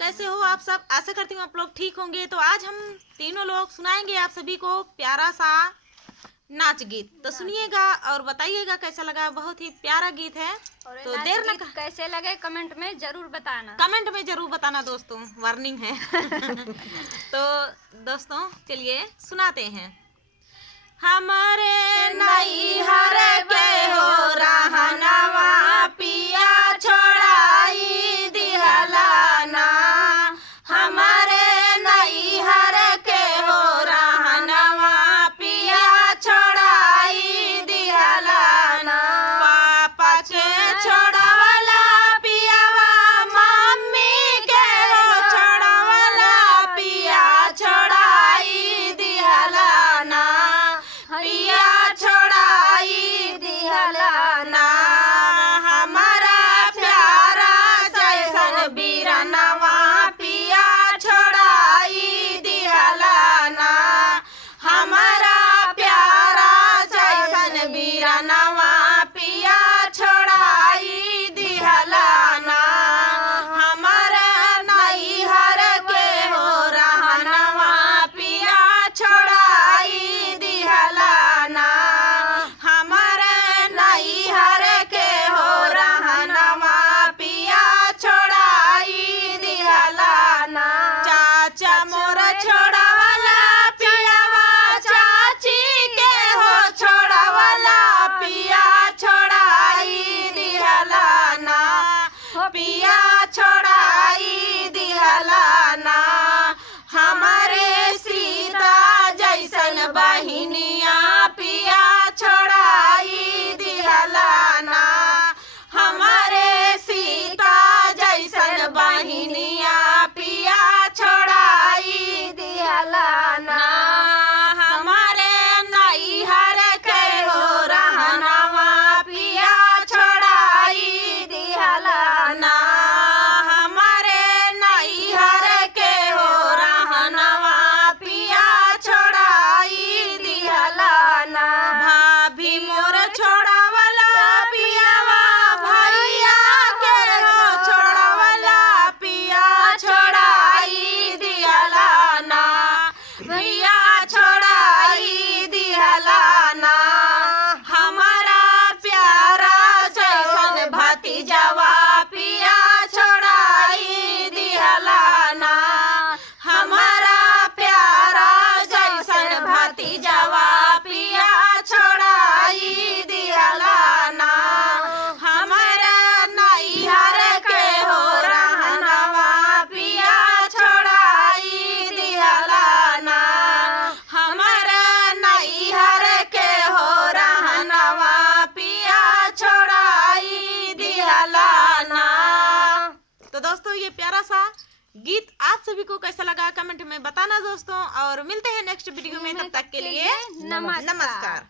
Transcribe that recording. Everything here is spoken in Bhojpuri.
कैसे हो आप सब? आशा करती हूँ आप लोग ठीक होंगे। तो आज हम तीनों लोग सुनाएंगे आप सभी को प्यारा सा नाच गीत। तो सुनिएगा और बताइएगा कैसा लगा। बहुत ही प्यारा गीत है। तो देर न कैसे लगे कमेंट में जरूर बताना। कमेंट में जरूर बताना दोस्तों, वार्निंग है। तो दोस्तों चलिए सुनाते हैं। हमारे नैहर के हो रहनवा पिया छोड़ाई दिहलाना। हमारे नैहर के हो रहनवा पिया छोड़ाई दिहलाना। पापा के छोड़वला पियावा मम्मी के हो छोड़वला पिया छोड़ाई दिहलाना। पिया छोड़ाई दिहलाना। हमारा प्यारा जैसन बीरनवा पिया छोड़ाई दिहलाना। हमारा प्यारा जैसन बीरनवा पिया छोड़ाई दिहलाना। हमारा नैहर के हो रहनवा पिया छोड़ाई दिहलाना। हमारे नैहर के हो रहनवा पिया छोड़ाई दिहलाना। चाचा मोर छोड़वला पियावा चाची के हो छोड़वला पिया छोड़ाई दिहलाना। पिया छोड़ाई दिहलाना। हमारे सीता जैसन बहिनिया पिया छोड़ाई दिहलाना। हमारे सीता जैसन बहिनिया पिया छोड़ाई दिहलाना। हमारे नैहर के हो रहनवा पिया छोड़ाई दिहलाना। हमारे नैहर के हो रहनवा पिया छोड़ाई दिहलाना। भाभी मोर छोड़वला पियावा भैया के हो छोड़वला पिया छोड़ाई दिहलाना। भैया छोड़ाई दिहलाना। हमारा प्यारा जैसन भतीजवा पिया छोड़ाई दिहलाना। हमारा प्यारा जैसन भतीजवा पिया छोड़ाई दिहलाना। हमारा नैहर के हो रहनवा पिया छोड़ाई दिहलाना। हमारा नैहर के हो रहनवा पिया छोड़ाई दिहलाना। तो दोस्तों ये प्यारा सा गीत आप सभी को कैसा लगा कमेंट में बताना दोस्तों। और मिलते हैं नेक्स्ट वीडियो में, तब तक के लिए नमस्कार।